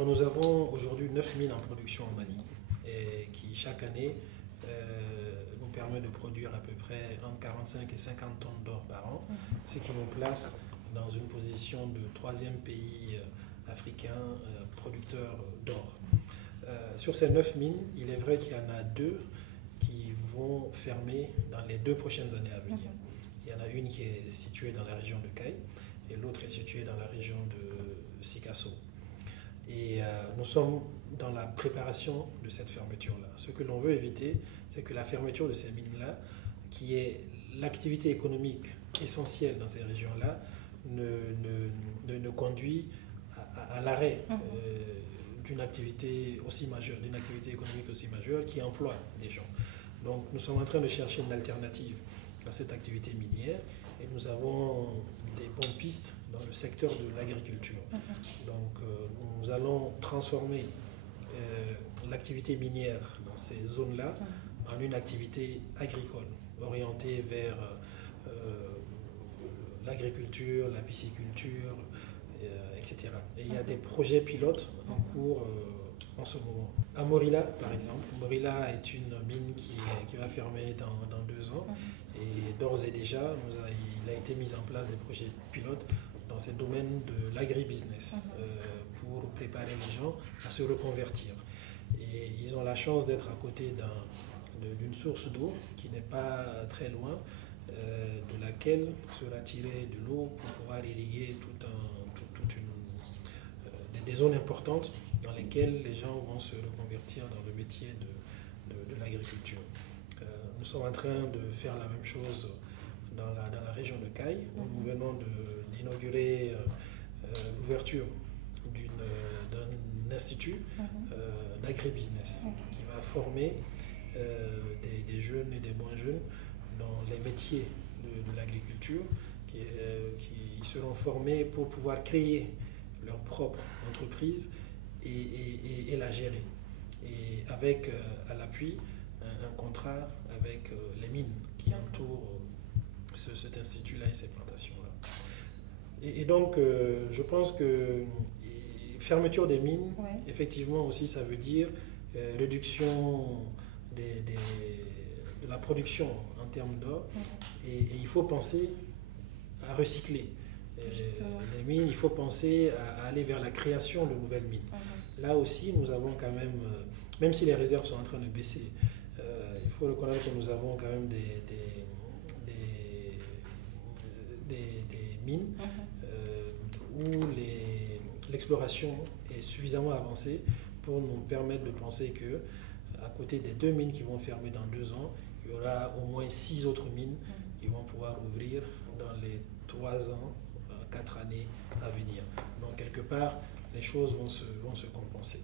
Alors nous avons aujourd'hui 9 mines en production au Mali et qui chaque année nous permet de produire à peu près entre 45 et 50 tonnes d'or par an, ce qui nous place dans une position de troisième pays africain producteur d'or. Sur ces 9 mines, il est vrai qu'il y en a 2 qui vont fermer dans les 2 prochaines années à venir. Il y en a une qui est située dans la région de Caille et l'autre est située dans la région de Sikasso. Et nous sommes dans la préparation de cette fermeture-là. Ce que l'on veut éviter, c'est que la fermeture de ces mines-là, qui est l'activité économique essentielle dans ces régions-là, ne conduit à l'arrêt d'une activité aussi majeure, d'une activité économique aussi majeure qui emploie des gens. Donc nous sommes en train de chercher une alternative à cette activité minière et nous avons des bonnes pistes dans le secteur de l'agriculture. Donc nous allons transformer l'activité minière dans ces zones-là en une activité agricole orientée vers l'agriculture, la pisciculture, etc. Et il y a des projets pilotes en cours en ce moment. À Morila, par exemple, Morila est une mine qui va fermer dans 2 ans. Et d'ores et déjà, il a été mis en place des projets pilotes dans ces domaines de l'agribusiness pour préparer les gens à se reconvertir. Et ils ont la chance d'être à côté d'une source d'eau qui n'est pas très loin, de laquelle sera tirée de l'eau pour pouvoir irriguer des zones importantes dans lesquelles les gens vont se reconvertir dans le métier de l'agriculture. Nous sommes en train de faire la même chose dans la région de Caille. Nous venons d'inaugurer l'ouverture d'un institut d'agribusiness qui va former des jeunes et des moins jeunes dans les métiers de l'agriculture, qui seront formés pour pouvoir créer leur propre entreprise et la gérer. Et avec à l'appui un contrat avec les mines qui entourent cet institut-là et ces plantations-là. Et donc, je pense que fermeture des mines, effectivement aussi, ça veut dire réduction de la production en termes d'or. Et il faut penser à recycler. Les mines, il faut penser à aller vers la création de nouvelles mines. Là aussi, nous avons quand même si les réserves sont en train de baisser, il faut reconnaître que nous avons quand même des mines où l'exploration est suffisamment avancée pour nous permettre de penser que, à côté des 2 mines qui vont fermer dans 2 ans, il y aura au moins 6 autres mines qui vont pouvoir ouvrir dans les 3 ans, 4 années à venir. Donc quelque part, les choses vont se compenser.